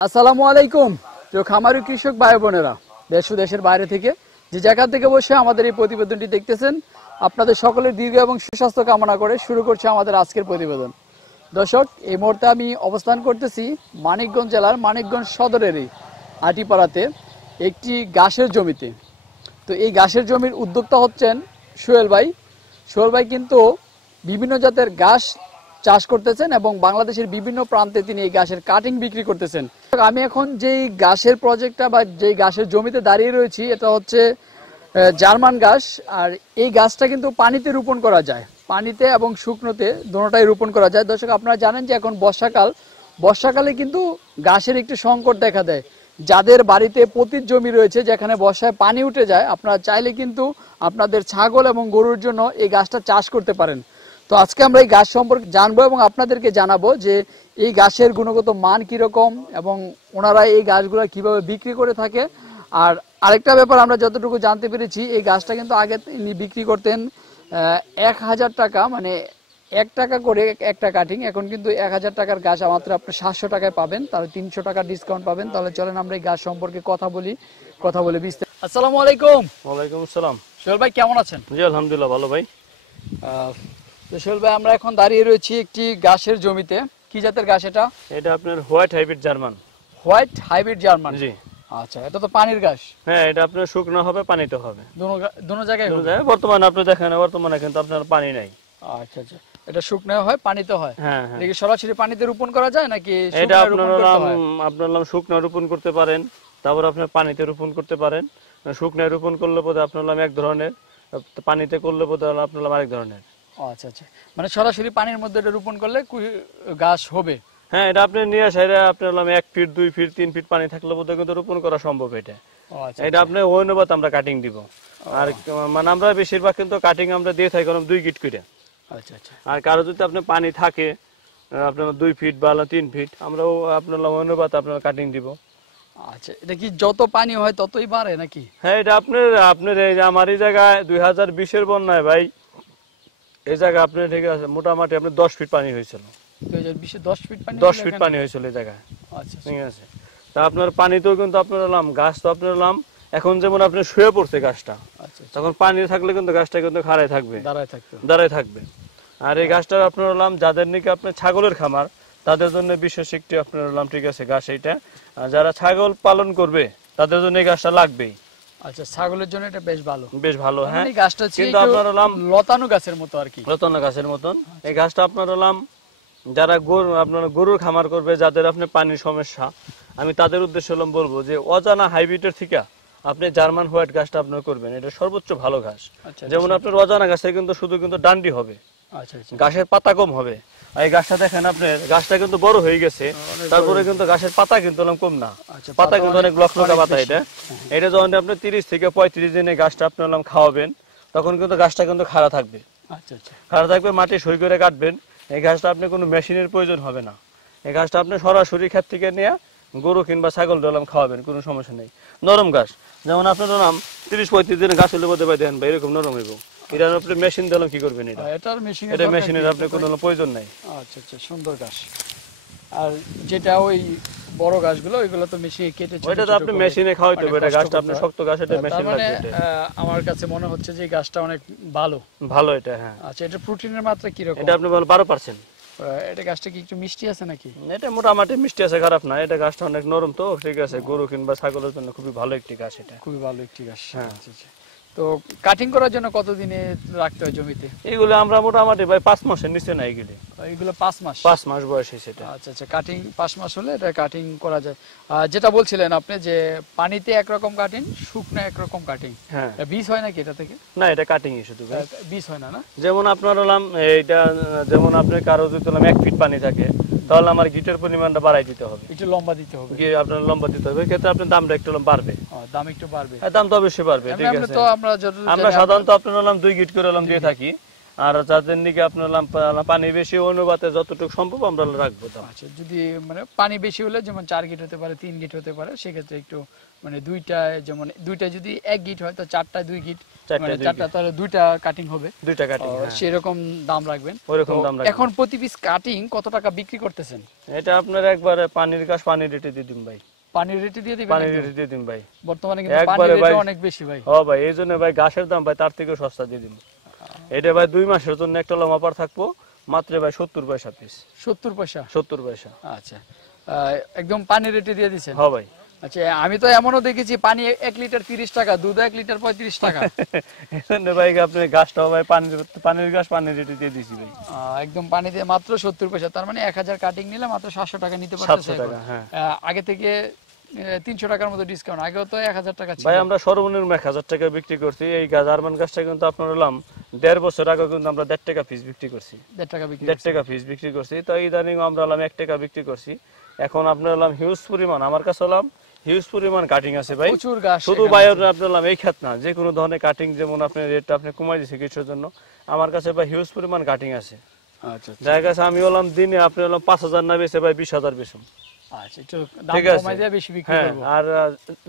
আসসালামু আলাইকুম প্রিয় খামারি কৃষক ভাই বোনেরা, দেশ ও দেশের বাইরে থেকে যে জায়গা থেকে বসে আমাদের এই প্রতিবেদনটি দেখতেছেন, আপনাদের সকলের দীর্ঘ এবং সুস্বাস্থ্য কামনা করে শুরু করছে আমাদের আজকের প্রতিবেদন। দর্শক, এই মুহূর্তে আমি অবস্থান করতেছি মানিকগঞ্জ জেলার মানিকগঞ্জ সদরেরই আটিপাড়াতে একটি ঘাসের জমিতে। তো এই ঘাসের জমির উদ্যোক্তা হচ্ছেন সোহেল ভাই। সোহেল ভাই কিন্তু বিভিন্ন জাতের ঘাস চাষ করতেছেন এবং বাংলাদেশের বিভিন্ন প্রান্তে তিনি এই ঘাসের কাটিং বিক্রি করতেছেন। আমি এখন যেই ঘাসের প্রজেক্টটা বা যেই ঘাসের জমিতে দাঁড়িয়ে রয়েছি, এটা হচ্ছে জার্মান ঘাস। আর এই গাছটা কিন্তু পানিতে রোপণ করা যায়, পানিতে এবং শুকনোতে দুটোটাই রোপণ করা যায়। দর্শক, আপনারা জানেন যে এখন বর্ষাকালে কিন্তু ঘাসের একটি সংকট দেখা দেয়। যাদের বাড়িতে পতিত জমি রয়েছে, যেখানে বর্ষায় পানি উঠে যায়, আপনারা চাইলে কিন্তু আপনাদের ছাগল এবং গরুর জন্য এই ঘাসটা চাষ করতে পারেন। তো আজকে আমরা এই ঘাস সম্পর্কে জানবো এবং আপনাদেরকে জানাবো যে এই ঘাসের গুণগত মান কিরকম এবং ওনারা এই ঘাসগুলো কিভাবে বিক্রি করে থাকে। আর আরেকটা ব্যাপার, আমরা যতটুকু জানতে পেরেছি, এই ঘাসটা কিন্তু আগে তিনি বিক্রি করতেন 1000 টাকা, মানে 1 টাকা করে একটা কাটিং। এখন কিন্তু 1000 টাকার ঘাস মাত্র আপনি 700 টাকায় পাবেন, তাহলে 300 টাকা ডিসকাউন্ট পাবেন। তাহলে চলেন আমরা এই ঘাস সম্পর্কে কথা বলে বিস্তারিত। আসসালামু আলাইকুম। ওয়ালাইকুম আসসালাম। সোহেল ভাই, কেমন আছেন? জি আলহামদুলিল্লাহ, ভালো ভাই। তো সোহেল ভাই, আমরা এখন দাঁড়িয়ে রয়েছি একটি ঘাসের জমিতে। কি জাতের ঘাস এটা? এটা আপনার white hybrid German. White hybrid German, জি। আচ্ছা, এটা তো পানির ঘাস। হ্যাঁ, এটা আপনার শুকনো হবে, পানিতে হবে, দোনো জায়গায় হবে। বর্তমানে আপনি দেখেন, বর্তমানে কিন্তু আপনার পানি নাই। আচ্ছা আচ্ছা, এটা শুকনো হয়, পানিতে হয়। হ্যাঁ হ্যাঁ। দেখি সরাসরি পানিতে রোপণ করা যায় নাকি? এটা আপনার শুকনো রোপণ করতে পারেন, তারপর আপনার পানিতে রোপণ করতে পারেন। শুকনো রোপণ করলে পরে আপনার এক ধরনের, পানিতে করলে পরে আপনার আরেক ধরনের। আচ্ছা আচ্ছা, মানে সরাসরি পানির মধ্যে এটা রোপণ করলে ঘাস হবে। হ্যাঁ, এটা আপনি নিয়ে আসে আপনার 1 ফিট 2 ফিট 3 ফিট পানি থাকলে বোধ কিন্তু রোপণ করা সম্ভব। এটা আপনি অনুপাত আমরা কাটিং দিব। আর মানে আমরা বেশিরভাগ কিন্তু কাটিং আমরা দিয়ে থাকি 2 গিট করে। আচ্ছা আচ্ছা। আর কারো যদি আপনার পানি থাকে আপনার 2 ফিট বা 3 ফিট, আমরাও আপনার অনুপাত আপনার কাটিং দিব। আচ্ছা, এটা কি যত পানি হয় ততই বাড়ে নাকি? হ্যাঁ, এটা আপনার এই যে আমার এই জায়গায় 2020-এর বন্যায় ভাই, এই জায়গা আপনার ঠিক আছে মোটামুটি আপনার 10 ফিট পানি হয়েছিল। 2020-এ 10 ফিট পানি? 10 ফিট পানি হয়েছিল এই জায়গায়। আচ্ছা, ঠিক আছে। তা আপনার পানিতেও কিন্তু আপনার গাছ তো আপনার এখন যেমন আপনি শুয়ে পড়ছে গাছটা, তখন পানি থাকলে কিন্তু গাছটা কিন্তু খাড়ায় থাকবে, দাঁড়ায় থাকবে। আর এই গাছটা আপনার যাদের নাকি আপনার ছাগলের খামার, তাদের জন্য বিশেষ একটি আপনার ঠিক আছে গাছ এইটা। আর যারা ছাগল পালন করবে তাদের জন্য এই গাছটা লাগবেই। আচ্ছা, ছাগলের জন্য এটা বেশ ভালো। হ্যাঁ, এই গাছটা কিন্তু আপনার লতানো গাছের মতো আর কি, লতানো গাছের মতন। এই গাছটা আপনার যারা গরুর খামার করবে, যাদের আপনার পানির সমস্যা, আমি তাদের উদ্দেশ্যে বলবো যে অজানা হাইব্রিডের থেকে আপনি জার্মান হোয়াইট গাছটা আপনার করবেন। এটা সর্বোচ্চ ভালো ঘাস। যেমন আপনার অজানা গাছে কিন্তু শুধু কিন্তু ডান্ডি হবে, গাছের পাতা কম হবে। এই গাছটা দেখেন আপনার, গাছটা কিন্তু বড় হয়ে গেছে, তারপরে কিন্তু গাছের পাতা কিন্তু কম না, পাতা কিন্তু অনেক লক্ষ্যটা পাতা। এটা যখন আপনি 30 থেকে 35 দিনে গাছটা আপনার খাওয়াবেন, তখন কিন্তু গাছটা কিন্তু খাড়া থাকবে। খাড়া থাকবে, মাটি সই করে কাটবেন। এই গাছটা আপনি কোনো মেশিনের প্রয়োজন হবে না। এই গাছটা আপনি সরাসরি ক্ষেত থেকে নিয়ে গরু কিংবা ছাগল খাওয়াবেন, কোনো সমস্যা নেই। নরম গাছ, যেমন আপনার 30-35 দিনে গাছ হলে বোধ হয় দেন ভাই, এরকম নরম হইব। এটা আপনি মেশিন দিলাম কি করবেন? এটা মেশিনের আপনি কোনো প্রয়োজন নাই। আচ্ছা আচ্ছা, সুন্দর গাছ। আর যেটা ওই বড় গাছগুলো, ওইগুলো তো মেশিনে কেটে ওইটা তো আপনি মেশিনে খাওয়াইতে হবে। এটা গাছটা আপনি শক্ত গাছ, এটা মেশিন লাগবে। আমার কাছে মনে হচ্ছে যে গাছটা অনেক ভালো এটা। হ্যাঁ। আচ্ছা, এটা প্রোটিনের মাত্রা কি রকম? এটা আপনি 12%। এটা গাছটা কি একটু মিষ্টি আছে নাকি? এটা মোটামুটি মিষ্টি আছে, খারাপ না। এটা গাছটা অনেক নরম, তো ঠিক আছে, গরু কিংবা ছাগলের জন্য খুবই ভালো একটি গাছ। এটা খুবই ভালো একটি গাছ। হ্যাঁ। তো কাটিং করার জন্য কতদিনে রাখতে হয় জমিতে? এগুলো আমরা মোটামুটি ভাই 5 মাসের নিচে না, এগুলো 5 মাস বয়স হয়েছে। আচ্ছা আচ্ছা, কাটিং 5 মাস হলে এটা কাটিং করা যায়। যেটা বলছিলেন আপনি যে পানিতে একরকম কাটিং, শুকনো একরকম কাটিং। হ্যাঁ, বীজ হয় নাকি এটা থেকে? না, এটা কাটিংই শুধু, বীজ হয় না। যেমন আপনার এইটা, যেমন আপনার কারো যদি 1 ফিট পানি থাকে, তাহলে আমার গিটের পরিমাণটা বাড়াই দিতে হবে, একটু লম্বা দিতে হবে। আপনার লম্বা দিতে হবে, ক্ষেত্রে আপনার দামটা একটু বাড়বে। দাম একটু বাড়বে? দাম তো অবশ্যই বাড়বে। ঠিক আছে, আমরা সাধারণত আপনার 2 গিট করে দিয়ে থাকি। আর যাদের নাকি আপনার পানি বেশি অনুপাতে যতটুকু সম্ভব আমরা রাখবো দাম। আচ্ছা, যদি মানে পানি বেশি হলে যেমন 4 গিট হতে পারে, 3 গিট হতে পারে, সেক্ষেত্রে একটু মানে দুইটা, যেমন দুইটা যদি 1 গিট হয় তো 4টায় 2 গিট, মানে 4টা তাহলে 2টা কাটিং হবে, 2টা কাটিং, সেরকম দাম রাখবেন। ওইরকম দাম রাখবেন। এখন প্রতি পিস কাটিং কত টাকা বিক্রি করতেছেন? এটা আপনার একবারে পানির গাছ পানির রেটে দিয়ে দিন ভাই। পানির রেটে দিয়ে দিবেন? পানির রেটে দিয়ে দিন ভাই। বর্তমানে কিন্তু পানির রেট অনেক বেশি ভাই। হ্যাঁ ভাই, এইজন্য ভাই ঘাসের দাম ভাই তার থেকে সস্তা দিয়ে দিন। এটা ভাই 2 মাসের জন্য একটা লম্বা পার থাকবো মাত্র ভাই 70 পয়সা পিস। 70 পয়সা? 70 পয়সা। আচ্ছা, একদম পানির রেটে দিয়ে দিছেন? হ্যাঁ ভাই। আচ্ছা, আমি তো এমনও দেখেছি পানি 1 লিটার 30 টাকা, দুধ 1 লিটার 35 টাকা। এজন্য ভাই আপনি গাছটাও ভাই পানির গাছ পানির রেটে দিয়ে দিছি ভাই। একদম পানি দিয়ে মাত্র 70 পয়সা, তার মানে 1000 কাটিং নিলে মাত্র 700 টাকা নিতে পারতেছে। 700 টাকা, হ্যাঁ। আগে থেকে 300 টাকার মতো ডিসকাউন্ট, আগেও তো 1000 টাকা ছিল ভাই। আমরা সর্বনিম্ন 1000 টাকা বিক্রি করছি। এই জার্মান গাছটা কিন্তু আপনার হলাম 1.5 বছর আগে কিন্তু আমরা 1.5 টাকা পিস বিক্রি করছি। 1.5 টাকা পিস বিক্রি করছি। তো ইদানিং আমরা হলাম 1 টাকা বিক্রি করছি। এখন আপনার হলাম হিউজ পরিমাণ, আমার কাছে হলাম হিউজ পরিমাণ কাটিং আছে ভাই। প্রচুর গাছ। শুধু ভাই আপনার হলাম এই ক্ষেত না, যে কোনো ধরনের কাটিং, যেমন আপনি রেটটা আপনি কমাই দিয়েছে কিছুর জন্য, আমার কাছে ভাই হিউজ পরিমাণ কাটিং আছে। আচ্ছা, দেখা গেছে আমি হলাম দিনে আপনি হলাম 5000 না বেচে ভাই 20000 বেচুম। আচ্ছা, একটু দাম কমাই দিয়ে বেশি বিক্রি করব। আর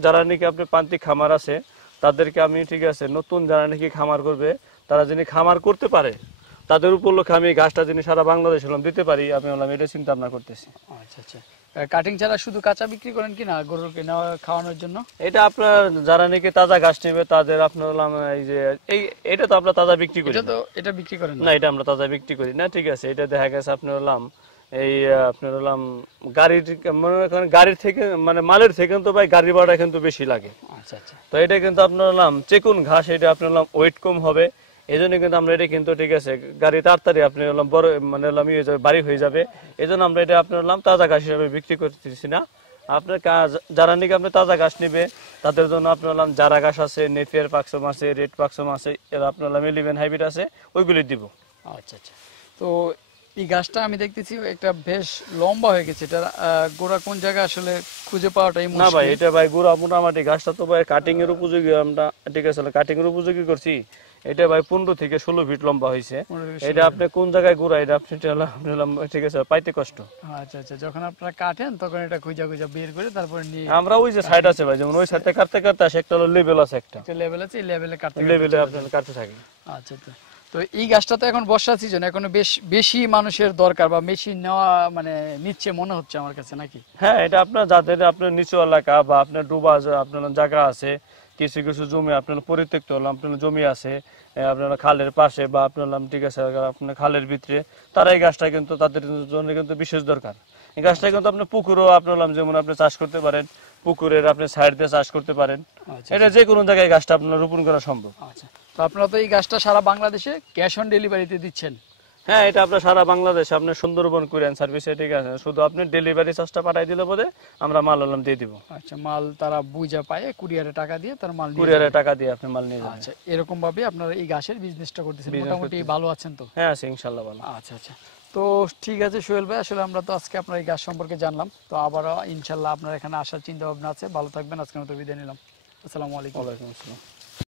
যারা নাকি আপনি প্রান্তিক খামার আছে তাদেরকে আমি, ঠিক আছে, নতুন যারা নাকি খামার করবে, তারা যিনি খামার করতে পারে তাদের উপলক্ষে আমি গাছটা যিনি সারা বাংলাদেশ হলাম দিতে পারি, আমি হলাম এটা চিন্তা ভাবনা করতেছি। আচ্ছা আচ্ছা, কাটিং ছাড়া শুধু কাঁচা বিক্রি করেন কিনা গরুকে খাওয়ানোর জন্য? এটা আপনার যারা নাকি তাজা ঘাস নেবে তাদের আপনার হলাম এই যে এটা তো আমরা তাজা বিক্রি করি না। এটা বিক্রি করেন না, এটা আমরা তাজা বিক্রি করি না, ঠিক আছে। এটা দেখা গেছে আপনার হলাম এই আপনার হলাম গাড়ির, মনে করেন গাড়ির থেকে, মানে মালের থেকে তো ভাই গাড়ি ভাড়া কিন্তু বেশি লাগে। আচ্ছা আচ্ছা, তো এটা কিন্তু আপনার হলাম চেকুন ঘাস, এটা আপনার হলাম ওয়েট কম হবে, এই জন্য কিন্তু আমরা এটা কিন্তু, ঠিক আছে, গাড়ি তাড়াতাড়ি আপনি হলাম বড়, মানে হলাম ইয়ে যাবে, বাড়ি হয়ে যাবে, এই জন্য আমরা এটা আপনার হলাম তাজা ঘাস হিসাবে বিক্রি করতেছি না। আপনার যারা নাকি আপনি তাজা ঘাস নিবে তাদের জন্য আপনার হলাম জারা ঘাস আছে, নেপিয়ার পাকসম আছে, রেড পাকসম আছে, এর আপনার হলাম 11 হাইব্রিড আছে, ওইগুলি দিব। আচ্ছা আচ্ছা, তো এই গাছটা আমি দেখতেছি একটা বেশ লম্বা হয়ে গেছে, এটা গোড়া কোন জায়গায় আসলে খুঁজে পাওয়াটাই মুশকিল। না ভাই, এটা ভাই গোড়া মোটামুটি গাছটা তো ভাই কাটিং এর উপযোগী, আমরা ঠিক আছে কাটিং এর উপযোগী করছি। এটা ভাই 15 থেকে 16 ফিট লম্বা হয়েছে। এটা আপনি কোন জায়গায় গোড়া, এটা আপনি ঠিক আছে পাইতে কষ্ট। আচ্ছা আচ্ছা, যখন আপনারা কাটেন তখন এটা খুঁজা খুঁজা বের করে তারপরে নিয়ে, আমরা ওই যে সাইড আছে ভাই, যেমন ওই সাইডে কাটতে কাটতে আসে, একটা লেভেল আছে, একটা লেভেল আছে, এই লেভেলে কাটতে লেভেলে আপনি কাটতে থাকি। আচ্ছা, তো এই গাছটা তো এখন বর্ষা সিজন, এখন বেশি মানুষের দরকার বা মেশিন নেওয়া মানে নিচ্ছে মনে হচ্ছে আমার কাছে, নাকি? হ্যাঁ, এটা আপনার যাদের আপনার নিচু এলাকা বা আপনার ডুবা আপনার জায়গা আছে, কিছু কিছু জমি আপনার পরিত্যক্ত হলাম, আপনার জমি আছে আপনার খালের পাশে বা আপনার ঠিক আছে আপনার খালের ভিতরে, তারা এই গাছটা কিন্তু তাদের জন্য কিন্তু বিশেষ দরকার। এই গাছটা কিন্তু আপনার পুকুরও আপনার যেমন আপনি চাষ করতে পারেন, পুকুরের আপনি সাইড দিয়ে চাষ করতে পারেন। এটা যে কোনো জায়গায় গাছটা আপনার রোপণ করা সম্ভব। আচ্ছা, তো আপনারা তো এই গাছটা সারা বাংলাদেশে ক্যাশ অন ডেলিভারিতে দিচ্ছেন? হ্যাঁ, এটা আপনার সারা বাংলাদেশে আপনার সুন্দরবন কুরিয়ান সার্ভিসে, ঠিক আছে, শুধু আপনি ডেলিভারি চার্জটা পাঠাই দিলে পরে আমরা মাল হলাম দিয়ে দিব। আচ্ছা, মাল তারা বুঝা পায়, কুরিয়ারে টাকা দিয়ে তার মাল, কুরিয়ারে টাকা দিয়ে আপনি মাল নিয়ে যাবেন। আচ্ছা, এরকম ভাবে আপনারা এই গাছের বিজনেসটা করতেছেন, মোটামুটি ভালো আছেন তো? হ্যাঁ আছে, ইনশাআল্লাহ ভালো। আচ্ছা আচ্ছা, তো ঠিক আছে সোহেল ভাই, আসলে আমরা তো আজকে আপনার এই গাছ সম্পর্কে জানলাম, তো আবারও ইনশাআল্লাহ আপনার এখানে আসার চিন্তা ভাবনা আছে। ভালো থাকবেন, আজকের মতো বিদায় নিলাম। আসসালামু আলাইকুম। ওয়ালাইকুম আসসালাম।